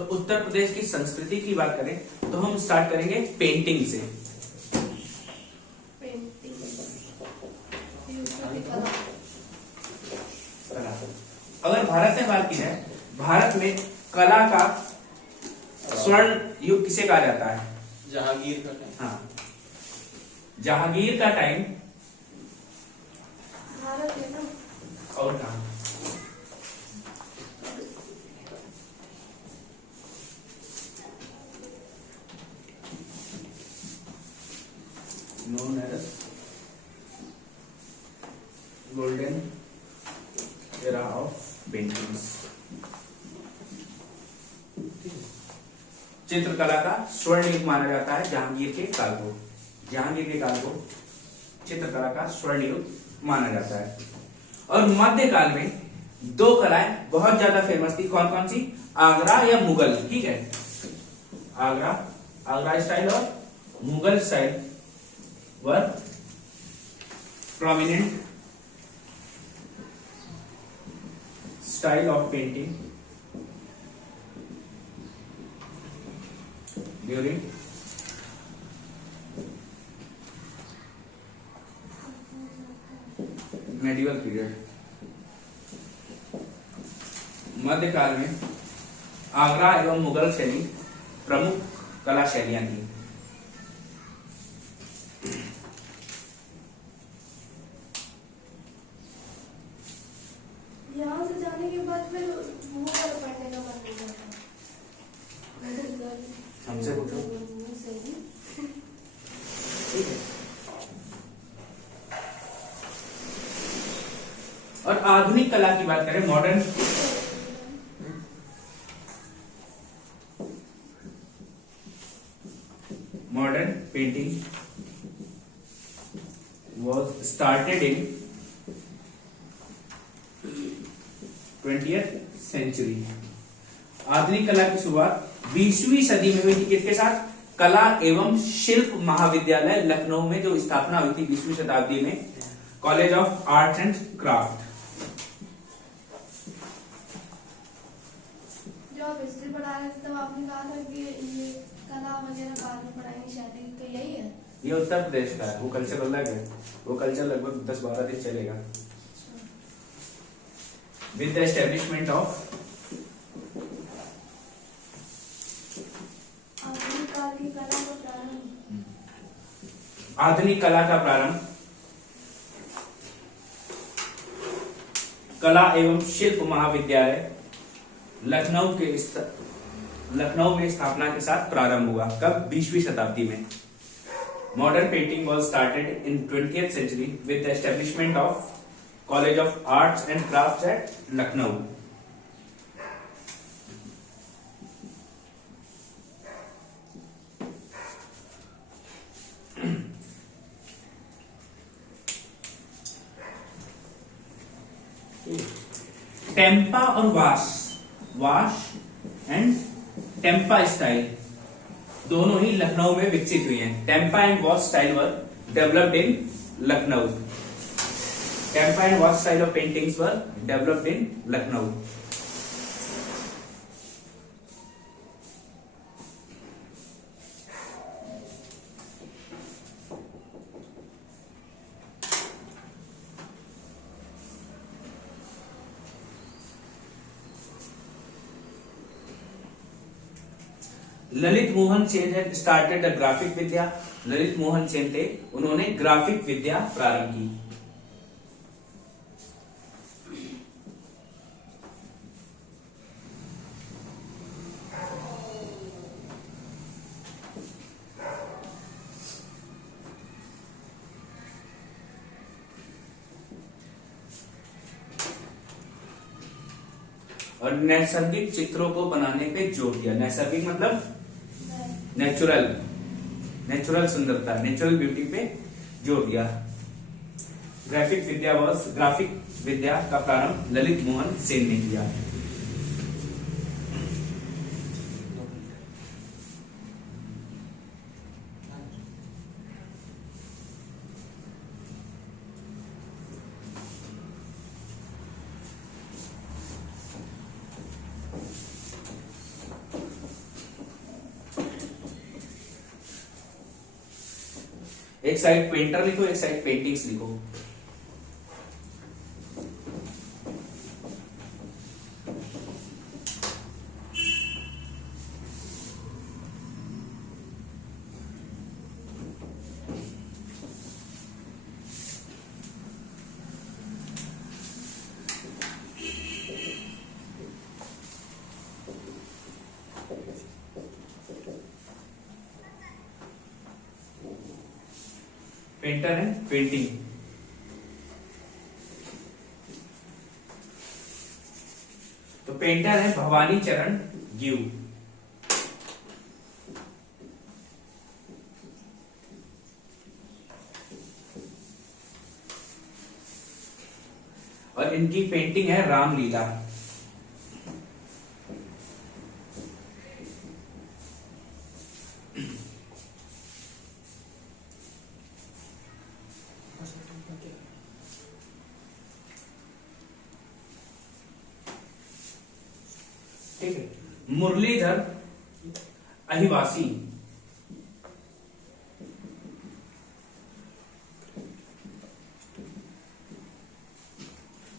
तो उत्तर प्रदेश की संस्कृति की बात करें तो हम स्टार्ट करेंगे पेंटिंग से। कला, अगर भारत में बात की जाए, भारत में कला का स्वर्ण युग किसे कहा जाता है? जहांगीर का टाइम। हाँ, जहांगीर का टाइम। भारत है ना। और कहा? known as golden era of paintings। चित्रकला का स्वर्ण युग माना जाता है जहांगीर के काल को। जहांगीर के काल को चित्रकला का स्वर्ण युग माना जाता है। और मध्यकाल में दो कलाएं बहुत ज्यादा फेमस थी, कौन कौन सी? आगरा या मुगल, ठीक है। आगरा स्टाइल और Mughal style were prominent style of painting during medieval period। मध्यकाल में आगरा एवं मुगल शैली प्रमुख कला शैलियां थी। यहाँ से जाने के बाद फिर मुंह पर पढ़ने का मन नहीं करता। हमसे पूछो। सही। ठीक है। और आधुनिक कला की बात करें, modern painting was started in 20th century। आधुनिक कला की शुरुआत 20वीं सदी में हुई थी। किसके साथ? कला एवं शिल्प महाविद्यालय लखनऊ में जो स्थापना हुई थी 20वीं शताब्दी में, college of arts and craft. जो आप हिस्ट्री पढ़ा रहे थे तब आपने कहा था कि ये कला वगैरह बाद में पढ़ाएंगे शायद, तो यही है। ये उत्तर प्रदेश का है, वो कल्चर अलग है। वो कल्चर लगभग 10-12 दिन चलेगा। विद द एस्टेब्लिशमेंट ऑफ आधुनिक काल की कला का प्रारंभ। आधुनिक कला का प्रारंभ कला एवं शिल्प महाविद्यालय लखनऊ में स्थापना के साथ प्रारंभ हुआ। कब? 20वीं शताब्दी में। Modern painting was started in 20th century with the establishment of College of Arts and Crafts at Lucknow। Tampa और वाश एंड टेम्पा स्टाइल दोनों ही लखनऊ में विकसित हुई हैं। Tampa and wash style were developed in Lucknow. Tampa and wash style of paintings were developed in Lucknow. Lalit Mohan Sen है started the graphic विद्या। ललित मोहन सेन थे, उन्होंने graphic विद्या प्रारंभ की। और नैसर्गिक चित्रों को बनाने पे जोर दिया। नैसर्गिक मतलब नेचुरल सुंदरता, नेचुरल ब्यूटी पे जोर दिया। ग्राफिक विद्या का प्रारंभ ललित मोहन सेन ने किया। एक साइड पेंटर लिखो, एक साइड पेंटिंग्स लिखो। Painter and painting. तो पेंटर है भवानी चरण ग्यू। और इनकी पेंटिंग है रामलीला। ठीक है। मुरलीधर अहिवासी।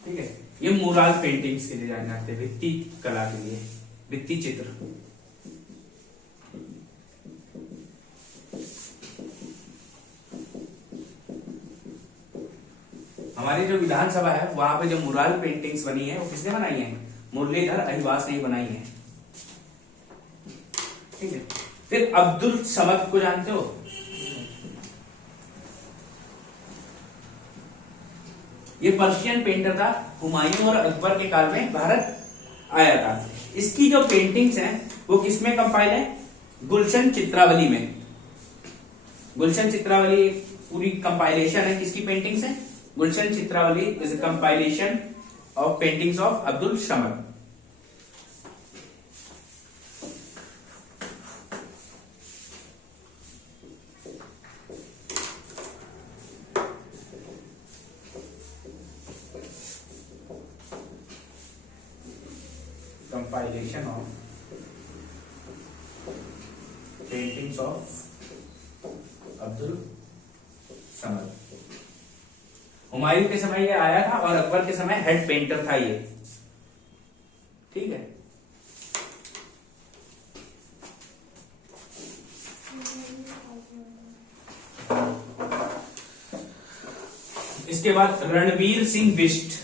ठीक है, ये मुराल पेंटिंग्स के लिए जाने जाते हैं, भित्ति कला के लिए, भित्ति चित्र। हमारी जो विधानसभा है वहां पे जो मुराल पेंटिंग्स बनी है वो किसने बनाई है? मुरलीधर अहिवास ने बनाई है। ठीक है। फिर अब्दुल समद को जानते हो? ये पर्शियन पेंटर था, हुमायूं और अकबर के काल में भारत आया था। इसकी जो पेंटिंग्स हैं वो किसमें कंपाइल है? गुलशन चित्रावली में। गुलशन चित्रावली पूरी कंपाइलेशन है, किसकी पेंटिंग्स है? Gulshan Chitravali is a compilation of paintings of Abdul Samad. Compilation of paintings of Abdul Samad. Humayun के समय ये आया था और अकबर के समय हेड पेंटर था ये। ठीक है। इसके बाद रणवीर सिंह बिष्ट।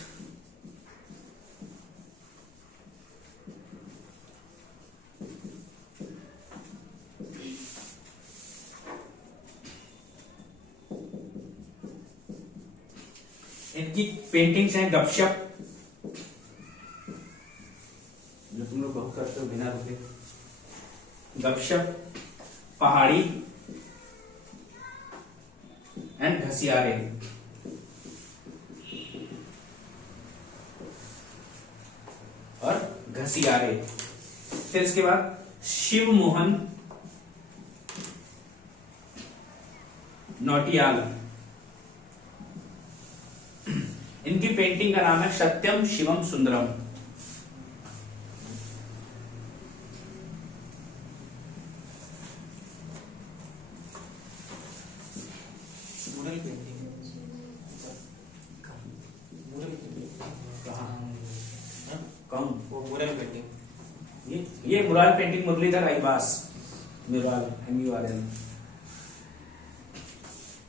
इनकी पेंटिंग्स हैं गपशप, जो तुम लोग बहुत करते हो बिना रुके, गपशप, पहाड़ी एंड घसियारे। और घसियारे। फिर इसके बाद शिव मोहन नौटियाल। इनकी पेंटिंग का नाम है सत्यम शिवम सुंदरम। ये mural painting Muralidhar Ahivas, mural MURL।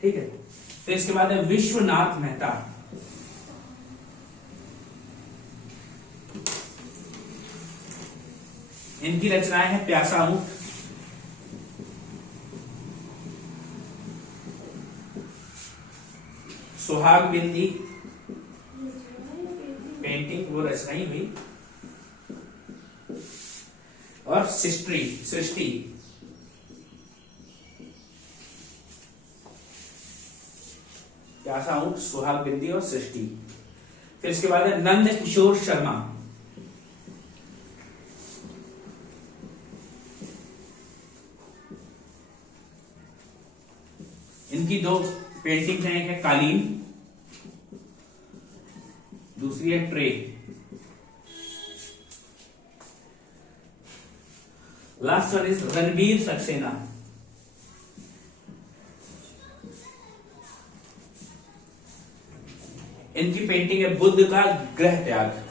ठीक है। तो इसके बाद है विश्वनाथ मेहता। इनकी रचनाएं हैं प्यासा ऊंट, सुहाग बिंदी पेंटिंग वो रचनाई हुई, और सृष्टि। प्यासा ऊंट, सुहाग बिंदी और सृष्टि। फिर इसके बाद है नंद किशोर शर्मा। इनकी दो पेंटिंग्स हैं, एक है कालीन, दूसरी है tray. Last one is Ranveer Saxena. Painting है बुद्ध का ग्रह त्याग।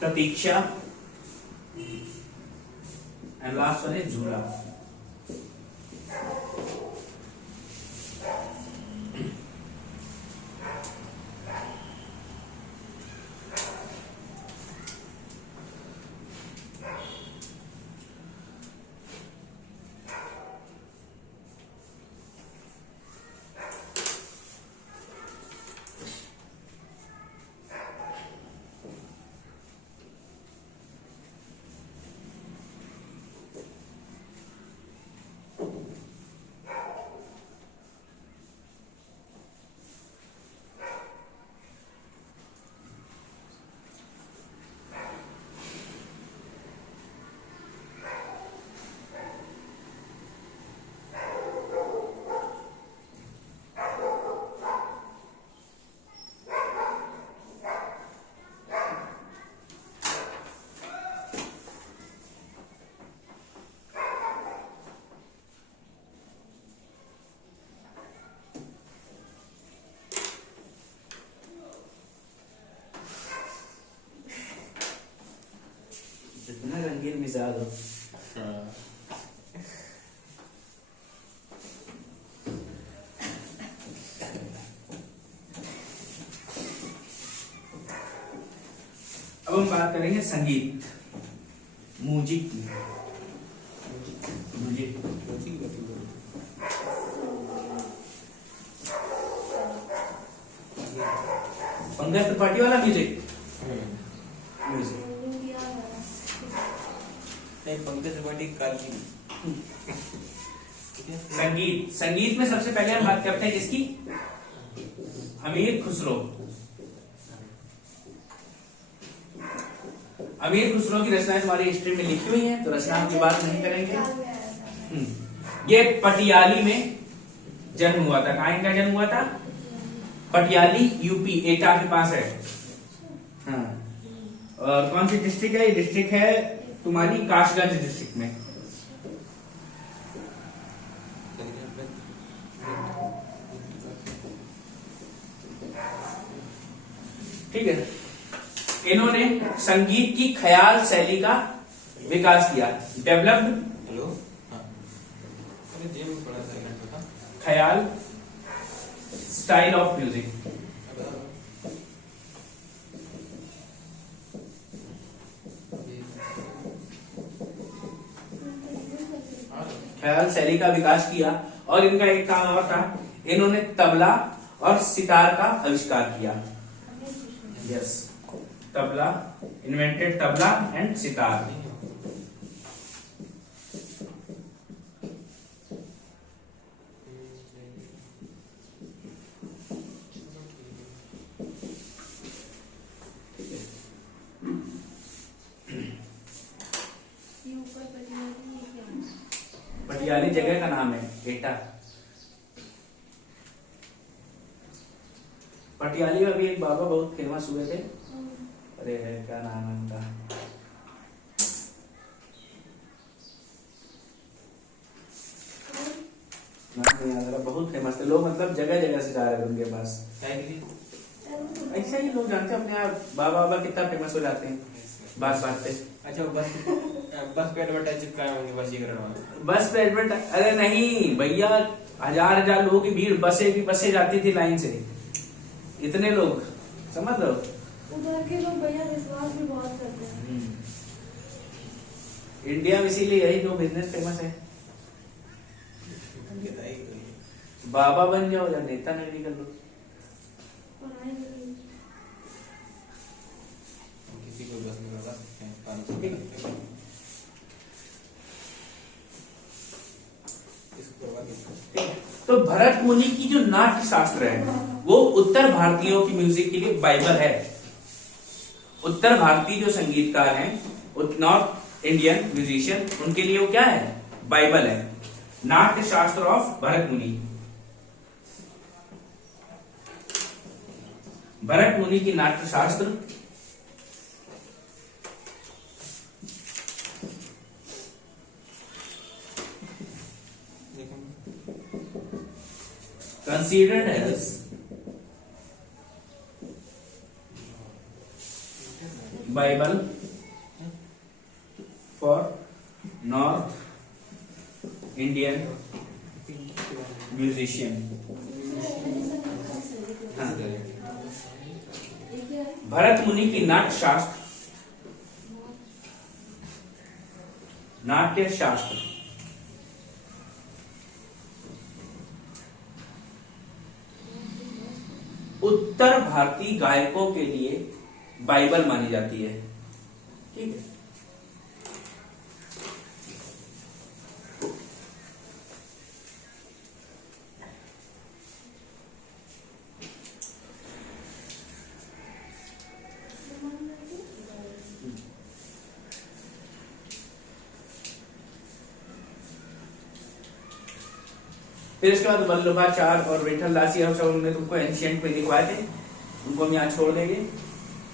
प्रतीक्षा एंड लास्ट वन है झूला। जितना रंगीन मिजाज हो। अब हम बात करेंगे संगीत, म्यूजिक की। पंकज त्रिपाठी वाला म्यूजिक। म्यूजिक नहीं, पंकज त्रिपाठी काली। संगीत, संगीत में सबसे पहले हम बात करते हैं किसकी? अमीर खुसरो। अमीर खुसरो की रचनाएं हमारी हिस्ट्री में लिखी हुई हैं, तो रचनाओं की बात नहीं करेंगे। ये पटियाली में जन्म हुआ था। कहाँ इनका जन्म हुआ था? पटियाली, यूपी, एटा के पास है। हाँ। और कौन सी डिस्ट्रिक्ट है? ये डिस्ट्रिक्ट है तुम्हारी काशगंज डिस्ट्रिक्ट में। ठीक है। इन्होंने संगीत की ख्याल शैली का विकास किया, डेवलप्ड। हेलो, हाँ, जेब में पड़ा था ख्याल स्टाइल ऑफ म्यूजिक। ख्याल शैली का विकास किया। और इनका एक काम और था, इन्होंने तबला और सितार का आविष्कार किया। Yes, tabla, invented tabla and sitar. Patiyali जगह का नाम है, एटा। पटियाली में भी एक बाबा बहुत फेमस हुए थे। अरे क्या नाम है उनका? नाम नहीं याद आ रहा। बहुत फेमस थे लोग, मतलब जगह जगह से जा रहे थे उनके पास। ऐसा ही लोग जानते हैं अपने आप। बाबा बाबा कितना फेमस हो जाते हैं बात बात पे। अच्छा, बस पे एडवर्टाइज चिपकाए होंगे वशीकरण वाला। बस पे एडवर्टाइज? अरे नहीं भैया, हजार हजार लोगों की भीड़, बसें जाती थी लाइन से, इतने लोग, समझ लो। उधर के लोग भैया विश्वास भी बहुत करते हैं। इंडिया में इसीलिए यही दो बिजनेस फेमस है। बाबा बन जाओ या नेता नहीं कर लो। किसी को बस में लगा सकते हैं। तो भरत मुनि की जो नाट्य शास्त्र है वो उत्तर भारतीयों की म्यूजिक के लिए बाइबल है। उत्तर भारतीय जो संगीतकार हैं, नॉर्थ इंडियन म्यूजिशियन, उनके लिए वो क्या है? बाइबल है। नाट्य शास्त्र ऑफ भरत मुनि। भरत मुनि की नाट्य शास्त्र considered as Bible for North Indian musician. हाँ, भरत मुनि की नाट्य शास्त्र उत्तर भारतीय गायकों के लिए बाइबल मानी जाती है। ठीक है, फिर इसके बाद वल्लभाचार्य और विठलदास, ये सब हमने तुमको एंशिएंट में लिखवाए थे, उनको हम यहाँ छोड़ देंगे।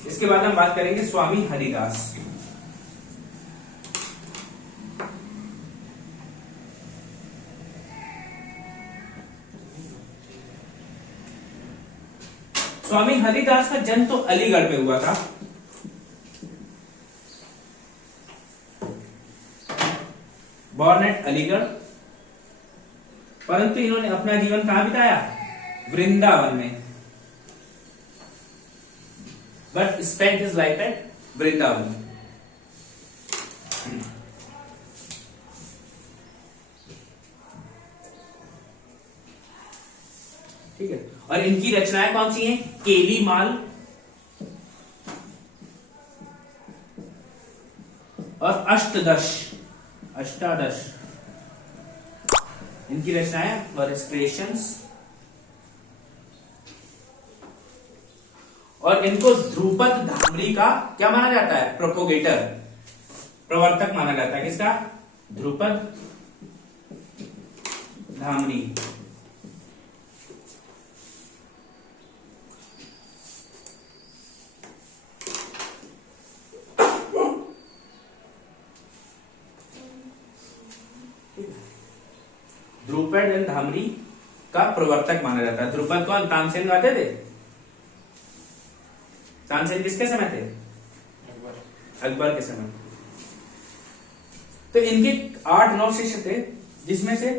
इसके बाद हम बात करेंगे स्वामी हरिदास। स्वामी हरिदास का जन्म तो अलीगढ़ पे हुआ था। बॉर्न एट अलीगढ़, परंतु इन्होंने अपना जीवन कहां बिताया? वृंदावन में। But spent his life at Vrindavan. ठीक है, और इनकी रचनाएं कौन सी हैं? केलीमाल और अष्टादश इनकी रचनाएं और क्रिएशंस। और इनको ध्रुपद धामरी का क्या माना जाता है? प्रोपोगेटर, प्रवर्तक माना जाता है। किसका? ध्रुपद धामरी। ध्रुपद एंड धामरी का प्रवर्तक माना जाता है। ध्रुपद कौन? तानसेन गाते थे। तानसेन किसके समय थे? अकबर के समय। तो इनके 8-9 शिष्य थे, जिसमें से